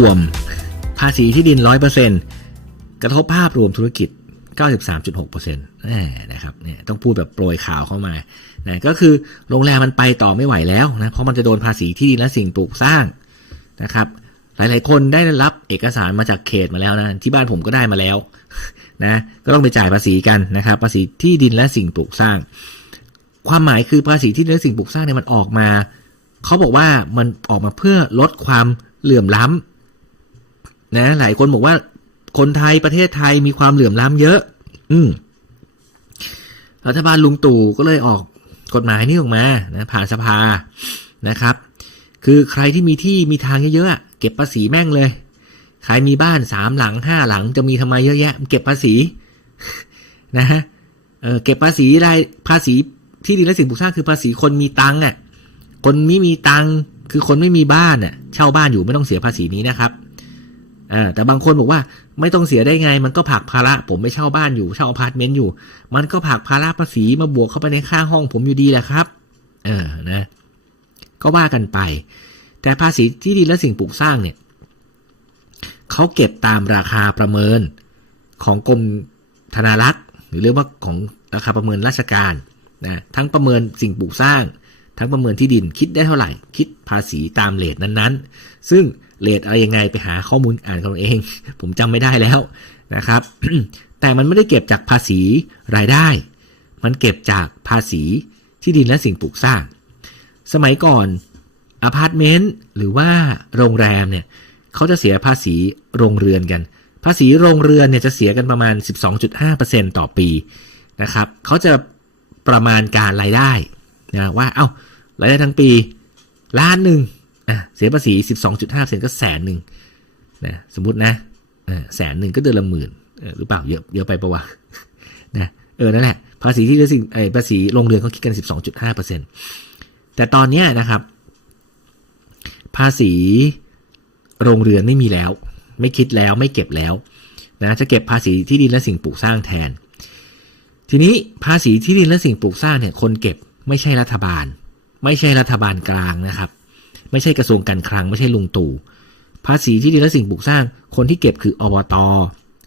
อ่วม ภาษีที่ดิน 100%กระทบภาพรวมธุรกิจ 93.6%นะครับเนี่ยต้องพูดแบบโปรยข่าวเข้ามานะก็คือโรงแรมมันไปต่อไม่ไหวแล้วนะเพราะมันจะโดนภาษีที่ดินและสิ่งปลูกสร้างนะครับหลาย ๆ คนได้รับเอกสารมาจากเขตมาแล้วนะที่บ้านผมก็ได้มาแล้วนะก็ต้องไปจ่ายภาษีกันนะครับ ภาษีที่ดินและสิ่งปลูกสร้าง ความหมายคือภาษีที่ดินและสิ่งปลูกสร้างเนี่ยมันออกมาเขาบอกว่ามันออกมาเพื่อลดความเหลื่อมล้ำ นะหลายคนบอกว่าคนไทยประเทศไทยมีความเหลื่อมล้ำเยอะ อืมรัฐบาลลุงตู่ก็เลยออกกฎหมายนี้ออกมานะผ่านสภานะครับ คือใครที่มีที่มีทางเยอะๆเก็บภาษีแม่งเลย ใครมีบ้านสามหลังห้าหลังจะมีทำไมเยอะแยะ เก็บภาษีนะฮะเออเก็บภาษีรายภาษีที่ดินและสิ่งปลูกสร้างคือภาษีคนมีตังค์อะ คนไม่มีตังค์คือคนไม่มีบ้านอะ เช่าบ้านอยู่ไม่ต้องเสียภาษีนี้นะครับ อ่าแต่บางคนบอกว่าไม่ต้องเสียได้ไง มันก็ผักภาระผมไม่เช่าบ้านอยู่เช่าอพาร์ตเมนต์อยู่ มันก็ผักภาระภาษีมาบวกเข้าไปในค่าห้องผมอยู่ดีแหละครับเออนะ ก็ว่ากันไป แต่ภาษีที่ดินและสิ่งปลูกสร้างเนี่ยเขาเก็บตามราคาประเมินของกรมธนารักษ์ หรือเรียกว่าของราคาประเมินราชการนะทั้งประเมินสิ่งปลูกสร้าง ทั้งประเมินที่ดินคิดได้เท่าไหร่ คิดภาษีตามเลทนั้นๆ ซึ่งเลทอะไรยังไงไปหาข้อมูลอ่านกันเอง ผมจำไม่ได้แล้วนะครับ แต่มันไม่ได้เก็บจากภาษีรายได้ มันเก็บจากภาษีที่ดินและสิ่งปลูกสร้าง สมัยก่อนอพาร์ตเมนต์หรือว่าโรงแรมเนี่ยเขาจะเสียภาษีโรงเรือนกัน ภาษีโรงเรือนเนี่ยจะเสียกันประมาณ 12.5%ต่อปีนะครับเขาจะประมาณการรายได้ นะว่า เอา้ารายได้ทั้งปีล้านหนึ่งอะเสียภาษี 12.5%ก็แสนหนึ่งนะสมมตินะแสนหนึ่งก็เดือนละหมื่นหรือเปล่าเยอะเยอะไปปะวะนะเออนั่นแหละ ภาษีที่เรื่องสิ่งไอ้ภาษีโรงเรือนเขาคิดกัน 12.5%แต่ตอนนี้นะครับ ภาษีโรงเรือนไม่มีแล้ว ไม่คิดแล้วไม่เก็บแล้วนะจะเก็บภาษีที่ดินและสิ่งปลูกสร้างแทน ทีนี้ภาษีที่ดินและสิ่งปลูกสร้างเนี่ยคนเก็บ ไม่ใช่รัฐบาล ไม่ใช่รัฐบาลกลางนะครับ ไม่ใช่กระทรวงการคลัง ไม่ใช่ลุงตู่ภาษีที่ดินและสิ่งปลูกสร้าง คนที่เก็บคืออบต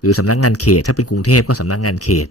หรือสำนักงานเขต ถ้าเป็นกรุงเทพก็สำนักงานเขต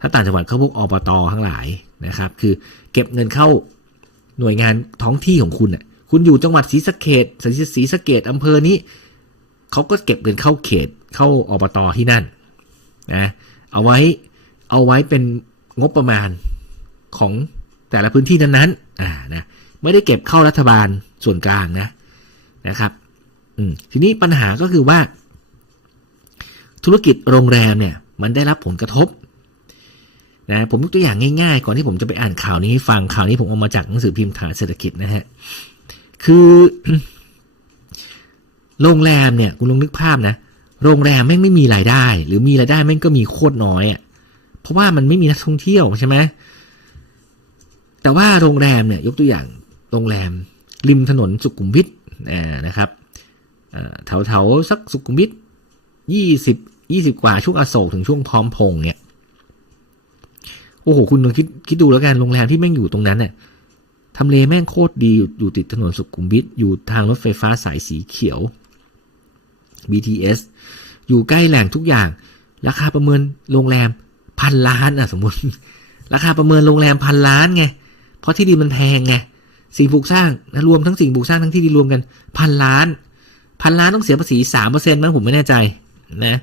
ถ้าต่างจังหวัดเขาพวกอบตทั้งหลายนะครับ คือเก็บเงินเข้าหน่วยงานท้องที่ของคุณอะคุณอยู่จังหวัดศรีสะเกดศรีศรีสะเกดอำเภอนี้เขาก็เก็บเงินเข้าเขตเข้าอบตที่นั่นนะเอาไว้เอาไว้เป็นงบประมาณของ แต่ละพื้นที่นั้นๆอ่านะไม่ได้เก็บเข้ารัฐบาลส่วนกลางนะนะครับอืมทีนี้ปัญหาก็คือว่า ธุรกิจโรงแรมเนี่ยมันได้รับผลกระทบนะผมยกตัวอย่างง่ายๆ ก่อนที่ผมจะไปอ่านข่าวนี้ให้ฟังข่าวนี้ผมเอามาจากหนังสือพิมพ์ฐานเศรษฐกิจนะฮะคือโรงแรมเนี่ยคุณลองนึกภาพนะโรงแรมแม่งไม่มีรายได้ หรือมีรายได้แม่งก็มีโคตรน้อยอะ่ะเพราะว่ามันไม่มีนักท่องเที่ยวใช่ไหม แต่ว่าโรงแรมเนี่ยยกตัวอย่างโรงแรมริมถนนสุขุมวิทนะครับแถวแถวๆสักสุขุมวิทยี่สิบยี่สิบกว่าช่วงอโศกถึงช่วงพร้อมพงเนี่ยโอ้โหคุณลองคิดคิดดูแล้วกันโรงแรมที่แม่งอยู่ตรงนั้นเนี่ยทำเลแม่งโคตรดีอยู่อยู่ติดถนนสุขุมวิทอยู่ทางรถไฟฟ้าสายสีเขียว BTS อยู่ใกล้แหล่งทุกอย่าง ราคาประเมินโรงแรมพันล้านอะสมมติ ราคาประเมินโรงแรมพันล้านไง เพราะที่ดินมันแพงไงสิ่งปลูกสร้างนะรวมทั้งสิ่งปลูกสร้างทั้งที่ดินรวมกันพันล้าน พันล้านต้องเสียภาษีสามเปอร์เซ็นต์มั้งผมไม่แน่ใจนะ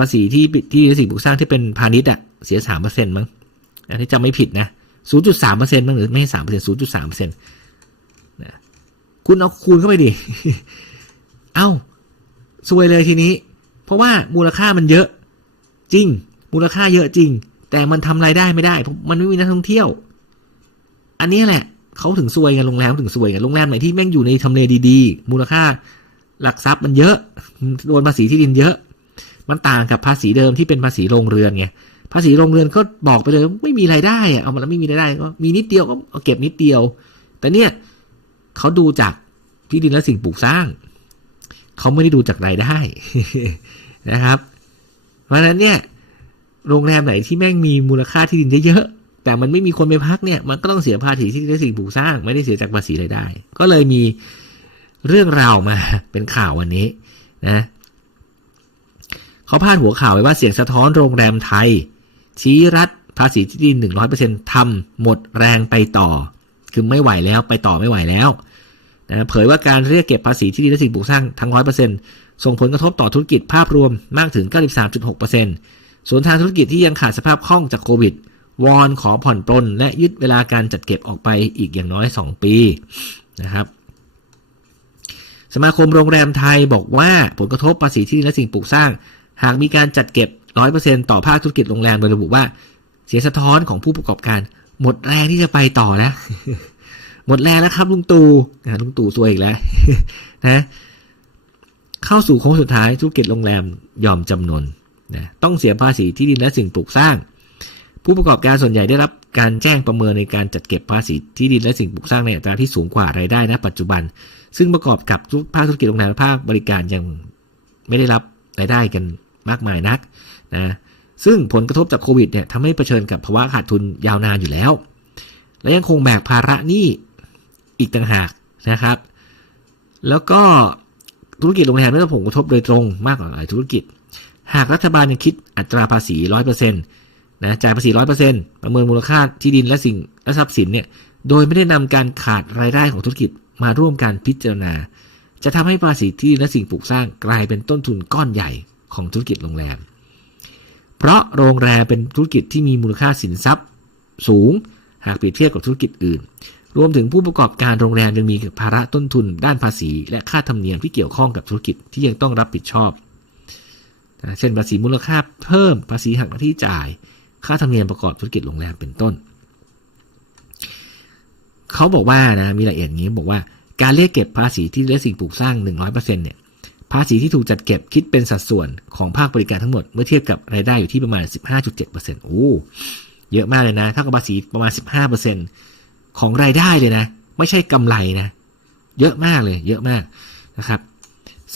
ภาษีที่ที่สิ่งปลูกสร้างที่เป็นพาณิชย์อะเสียสามเปอร์เซ็นต์มั้งอันนี้จำไม่ผิดนะศูนย์จุดสามเปอร์เซ็นต์มั้งหรือไม่ใช่สามเปอร์เซ็นต์ศูนย์จุดสามเปอร์เซ็นต์นะคุณเอาคูณเข้าไปดิเอ้าซวยเลยทีนี้ เพราะว่ามูลค่ามันเยอะ จริง มูลค่าเยอะจริง แต่มันทำรายได้ไม่ได้ มันไม่มีนักท่องเที่ยว อันนี้แหละเขาถึงซวยกันโรงแรมถึงซวยกันโรงแรมไหนที่แม่งอยู่ในทำเลดีๆ มูลค่าหลักทรัพย์มันเยอะโดนภาษีที่ดินเยอะ มันต่างกับภาษีเดิมที่เป็นภาษีโรงเรือนไงภาษีโรงเรือนก็บอกไปเลยไม่มีรายได้อะเอามาแล้วไม่มีรายได้ก็มีนิดเดียวก็เอาเก็บนิดเดียว แต่เนี่ยเขาดูจากที่ดินและสิ่งปลูกสร้าง เขาไม่ได้ดูจากรายได้นะครับ เพราะฉะนั้นเนี่ย โรงแรมไหนที่แม่งมีมูลค่าที่ดินเยอะ แต่มันไม่มีคนไปพักเนี่ย มันก็ต้องเสียภาษีที่ดินและสิ่งปลูกสร้าง ไม่ได้เสียจากภาษีรายได้ ก็เลยมีเรื่องราวมาเป็นข่าววันนี้นะเขาพาดหัวข่าวไว้ว่าเสียงสะท้อนโรงแรมไทย ชี้รัฐภาษีที่ดิน 100%ทำหมดแรงไปต่อ คือไม่ไหวแล้วไปต่อไม่ไหวแล้วนะเผยว่าการเรียกเก็บภาษีที่ดินและสิ่งปลูกสร้างทั้ง 100%ส่งผลกระทบต่อธุรกิจภาพรวมมากถึง 93.6%ส่วนทางธุรกิจที่ยังขาดสภาพคล่องจากโควิด วอนขอผ่อนปลนและยึดเวลาการจัดเก็บออกไปอีกอย่างน้อย 2 ปีนะครับสมาคมโรงแรมไทยบอกว่าผลกระทบภาษีที่ดินและสิ่งปลูกสร้าง หากมีการจัดเก็บ 100%ต่อภาคธุรกิจโรงแรมโดยระบุว่า เสียงสะท้อนของผู้ประกอบการ หมดแรงที่จะไปต่อแล้ว หมดแรงแล้วครับลุงตู่นะลุงตู่ซวยอีกแล้วนะเข้าสู่โค้งสุดท้ายธุรกิจโรงแรมยอมจำนนนะต้องเสียภาษีที่ดินและสิ่งปลูกสร้าง ผู้ประกอบการส่วนใหญ่ได้รับการแจ้งประเมินในการจัดเก็บภาษีที่ดินและสิ่งปลูกสร้างในอัตราที่สูงกว่ารายได้ณปัจจุบัน ซึ่งประกอบกับภาคธุรกิจโรงแรมภาคบริการยังไม่ได้รับรายได้กันมากมายนักนะซึ่งผลกระทบจากโควิดเนี่ยทำให้เผชิญกับภาวะขาดทุนยาวนานอยู่แล้ว และยังคงแบกภาระหนี้อีกต่างหากนะครับ แล้วก็ธุรกิจโรงแรมได้รับผลกระทบโดยตรงมากกว่าหลายธุรกิจ หากรัฐบาลยังคิดอัตราภาษี 100% นะจ่ายภาษี100%ปอร์เซ็นต์ประเมินมูลค่าที่ดินและสิ่งและทรัพย์สินเนี่ยโดยไม่ได้นำการขาดรายได้ของธุรกิจมาร่วมการพิจารณา จะทำให้ภาษีที่ดินและสิ่งปลูกสร้างกลายเป็นต้นทุนก้อนใหญ่ของธุรกิจโรงแรม เพราะโรงแรมเป็นธุรกิจที่มีมูลค่าสินทรัพย์สูง หากเปรียบเทียบกับธุรกิจอื่น รวมถึงผู้ประกอบการโรงแรมยังมีภาระต้นทุน ด้านภาษี และค่าธรรมเนียมที่เกี่ยวข้องกับธุรกิจที่ยังต้องรับผิดชอบ เช่นภาษีมูลค่าเพิ่มภาษีหักหน้าที่จ่าย ค่าธรรมเนียมประกอบธุรกิจโรงแรมเป็นต้น เขาบอกว่านะมีรายละเอียดงนี้บอกว่าการเรียกเก็บภาษีที่และสิ่งปลูกสร้าง 100%เนี่ยภาษีที่ถูกจัดเก็บคิดเป็นสัดส่วนของภาคบริการทั้งหมด เมื่อเทียบกับรายได้อยู่ที่ประมาณ 15.7%โอ้เยอะมากเลยนะเท่ากับภาษีประมาณ 15%ของรายได้เลยนะ ไม่ใช่กำไรนะ เยอะมากเลย เยอะมากนะครับ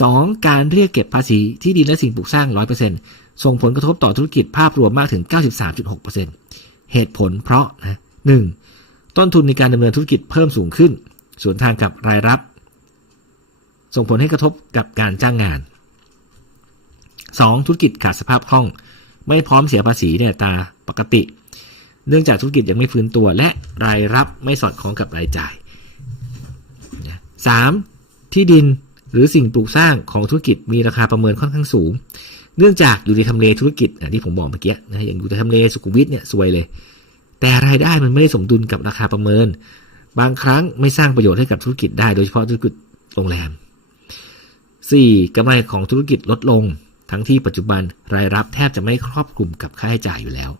สองการเรียกเก็บภาษีที่ดินและสิ่งปลูกสร้าง 100% ส่งผลกระทบต่อธุรกิจภาพรวมมากถึง 93.6%เหตุผลเพราะนะหนึ่งต้นทุนในการดำเนินธุรกิจเพิ่มสูงขึ้นส่วนทางกับรายรับ ส่งผลให้กระทบกับการจ้างงาน 2. ธุรกิจขาดสภาพคล่อง ไม่พร้อมเสียภาษีในอัตาปกติ เนื่องจากธุรกิจยังไม่ฟื้นตัว และรายรับไม่สอดคล้องกับรายจ่าย 3. ที่ดินหรือสิ่งปลูกสร้างของธุรกิจมีราคาประเมินค่อนข้างสูง เนื่องจากอยู่ในทำเลธุรกิจที่ผมบอกเมื่อกี้นะอย่างอยู่ในทำเลสุขุมวิทเนี่ยสวยเลย แต่รายได้มันไม่ได้สมดุลกับราคาประเมิน บางครั้งไม่สร้างประโยชน์ให้กับธุรกิจได้โดยเฉพาะธุรกิจโรงแรม 4. กำไรของธุรกิจลดลง ทั้งที่ปัจจุบันรายรับแทบจะไม่ครอบคลุมกับค่าใช้จ่ายอยู่แล้ว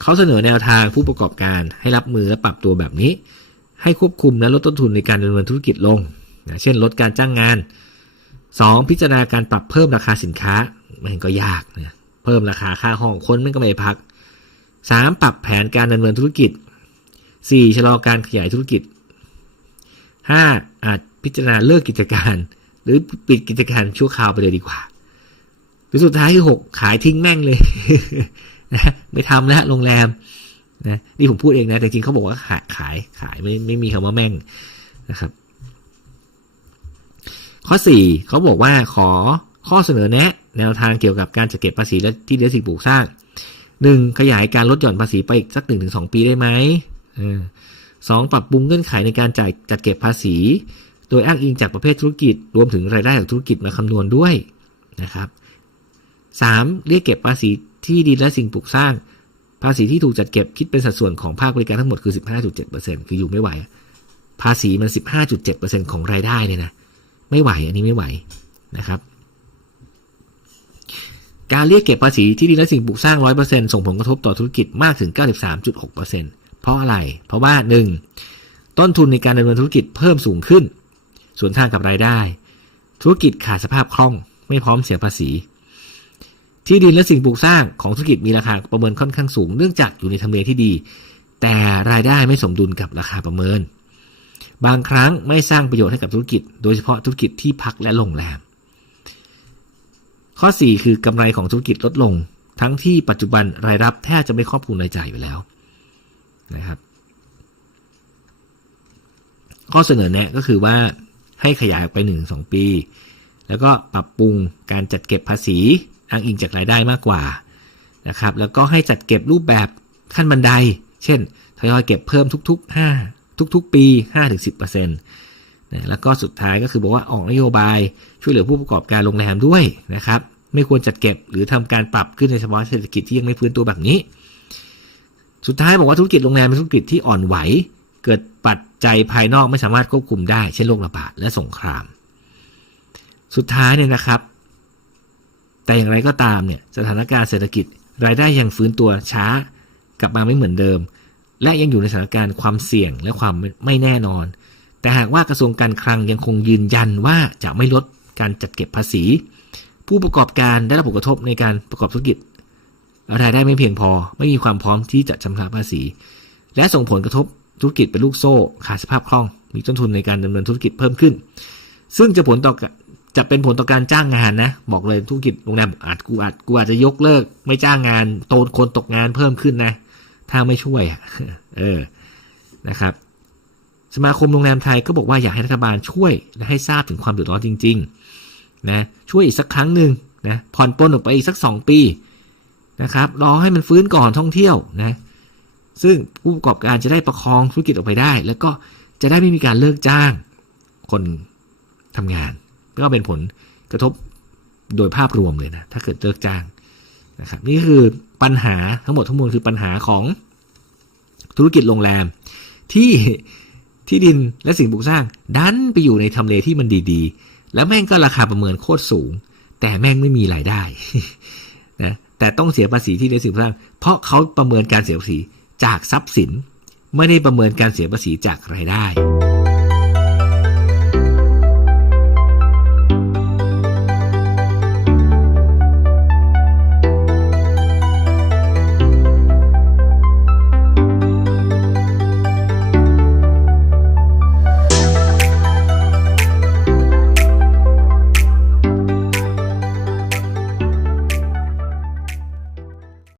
เขาเสนอแนวทางผู้ประกอบการให้รับมือและปรับตัวแบบนี้ ให้ควบคุมและลดต้นทุนในการดำเนินธุรกิจลงนะเช่น ลดการจ้างงาน 2. พิจารณาการปรับเพิ่มราคาสินค้ามันก็ยากนะเพิ่มราคาค่าห้องคนมันก็ไม่พัก 3. ปรับแผนการดำเนินธุรกิจ 4. ชะลอการขยายธุรกิจ 5. อาจพิจารณาเลิกกิจการ หรือปิดกิจการชั่วคราวไปเลยดีกว่า หรือสุดท้ายที่ 6 ขายทิ้งแม่งเลยนะไม่ทำแล้วโรงแรมนะนี่ผมพูดเองนะแต่จริงๆเขาบอกว่าขายขายขายไม่ไม่มีคำว่าแม่งนะครับ ข้อ 4 เขาบอกว่าขอข้อเสนอแนะ แนวทางเกี่ยวกับการจัดเก็บภาษีและที่เหลือสิ่งปลูกสร้าง 1. ขยายการลดหย่อนภาษีไปอีกสัก 1-2 ปีได้ไหมสองปรับปรุงเงื่อนไขในการจ่ายจัดเก็บภาษี โดยอ้างอิงจากประเภทธุรกิจ รวมถึงรายได้ของธุรกิจมาคำนวณด้วยนะครับ 3. เรียกเก็บภาษีที่ดินและสิ่งปลูกสร้าง ภาษีที่ถูกจัดเก็บคิดเป็นสัดส่วนของภาคบริการทั้งหมดคือ 15.7%คืออยู่ไม่ไหว ภาษีมัน 15.7%ของรายได้เนี่ยนะ ไม่ไหวอันนี้ไม่ไหวนะครับ การเรียกเก็บภาษีที่ดินและสิ่งปลูกสร้าง 100%ส่งผลกระทบต่อธุรกิจมากถึง 93.6%เพราะอะไร เพราะว่า 1. ต้นทุนในการดำเนินธุรกิจเพิ่มสูงขึ้น ส่วนทางกับรายได้ ธุรกิจขาดสภาพคล่อง ไม่พร้อมเสียภาษี ที่ดินและสิ่งปลูกสร้างของธุรกิจมีราคาประเมินค่อนข้างสูง เนื่องจากอยู่ในทำเลที่ดี แต่รายได้ไม่สมดุลกับราคาประเมิน บางครั้งไม่สร้างประโยชน์ให้กับธุรกิจ โดยเฉพาะธุรกิจที่พักและโรงแรม ข้อ 4 คือกำไรของธุรกิจลดลง ทั้งที่ปัจจุบันรายรับแทบจะไม่ครอบคลุมรายจ่ายอยู่แล้วนะครับ ข้อเสนอแนะก็คือว่าให้ขยายออกไป 1-2 ปี แล้วก็ปรับปรุงการจัดเก็บภาษีอ้างอิงจากรายได้มากกว่านะครับ แล้วก็ให้จัดเก็บรูปแบบขั้นบันได เช่น ทยอยเก็บเพิ่มทุก ๆ 5 ทุกๆ ปี 5-10%นะแล้วก็สุดท้ายก็คือบอกว่าออกนโยบายช่วยเหลือผู้ประกอบการโรงแรมด้วยนะครับ ไม่ควรจัดเก็บหรือทำการปรับขึ้นในเฉพาะเศรษฐกิจที่ยังไม่ฟื้นตัวแบบนี้ สุดท้ายบอกว่าธุรกิจโรงแรมเป็นธุรกิจที่อ่อนไหว เกิดปัจจัยภายนอกไม่สามารถควบคุมได้ เช่นโรคระบาดและสงคราม สุดท้ายเนี่ยนะครับ แต่อย่างไรก็ตามเนี่ยสถานการณ์เศรษฐกิจรายได้ยังฟื้นตัวช้ากลับมาไม่เหมือนเดิม และยังอยู่ในสถานการณ์ความเสี่ยงและความไม่แน่นอน แต่หากว่ากระทรวงการคลังยังคงยืนยันว่าจะไม่ลดการจัดเก็บภาษี ผู้ประกอบการได้รับผลกระทบในการประกอบธุรกิจรายได้ไม่เพียงพอ ไม่มีความพร้อมที่จะชำระภาษี และส่งผลกระทบธุรกิจเป็นลูกโซ่ขาดสภาพคล่อง มีต้นทุนในการดำเนินธุรกิจเพิ่มขึ้น ซึ่งจะผลต่อจะเป็นผลต่อการจ้างงานนะ บอกเลยธุรกิจโรงแรมอาจกูอาจกูอาจจะยกเลิก ไม่จ้างงานโตนคนตกงานเพิ่มขึ้นนะ ถ้าไม่ช่วยเออนะครับ สมาคมโรงแรมไทยก็บอกว่าอยากให้รัฐบาลช่วยและให้ทราบถึงความเดือดร้อนจริงๆนะช่วยอีกสักครั้งหนึ่งนะผ่อนปลนออกไปอีกสักสองปีนะครับรอให้มันฟื้นก่อนท่องเที่ยวนะซึ่งผู้ประกอบการจะได้ประคองธุรกิจออกไปได้ แล้วก็จะได้ไม่มีการเลิกจ้างคนทำงาน ก็เป็นผลกระทบโดยภาพรวมเลยนะถ้าเกิดเลิกจ้าง นะครับนี่คือปัญหาทั้งหมดทั้งมวลคือปัญหาของธุรกิจโรงแรม ที่ที่ดินและสิ่งปลูกสร้าง ดันไปอยู่ในทำเลที่มันดีๆ แล้วแม่งก็ราคาประเมินโคตรสูง แต่แม่งไม่มีรายได้นะแต่ต้องเสียภาษีที่ในสิ่งปลูกสร้าง เพราะเขาประเมินการเสียภาษีจากทรัพย์สิน ไม่ได้ประเมินการเสียภาษีจากรายได้